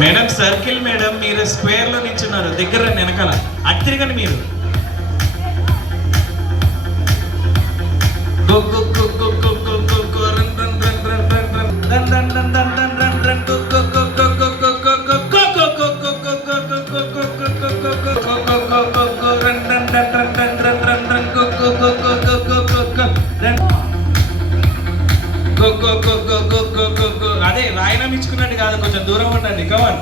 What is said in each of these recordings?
Madam circle madam, మీరు స్క్వేర్ లో నిల్చున్నారు, దగ్గర వెనకాల అత్తిరిగని మీరు. అదే రాయనం ఇచ్చుకున్నట్టు కాదు, కొంచెం దూరం ఉండండి. కమాన్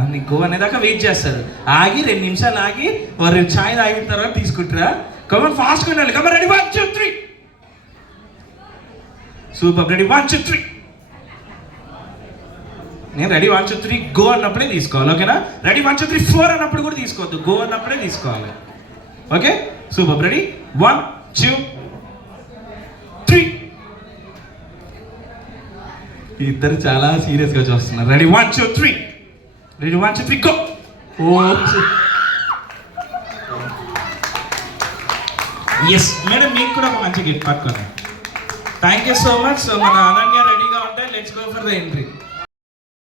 అని గో అనేదాకా వెయిట్ చేస్తారు. ఆగి 2 నిమిషాలు ఆగి వారు ఛాయ్ తాగిన తర్వాత తీసుకుంటారా. కమాన్ ఫాస్ట్ ఉండాలి. Come on ready 1 2 3 super. రెడీ 1 2 3. నేను రెడీ 1 2 3 గో అన్నప్పుడే తీసుకోవాలి. ఓకేనా? రెడీ 1 2 3 4 అన్నప్పుడు కూడా తీసుకోవద్దు, గో అన్నప్పుడే తీసుకోవాలి. Okay super. రెడీ 1 2 3. ఇద్దరు చాలా సీరియస్గా చూస్తున్నారు. Ready 1 2 3. Ready 1 2 3 go. Yes madam, మీకు కూడా ఒక మంచి గిఫ్ట్ పట్టుకోండి. Thank you so much. So మన అనన్య రెడీగా ఉంటే let's go for the entry.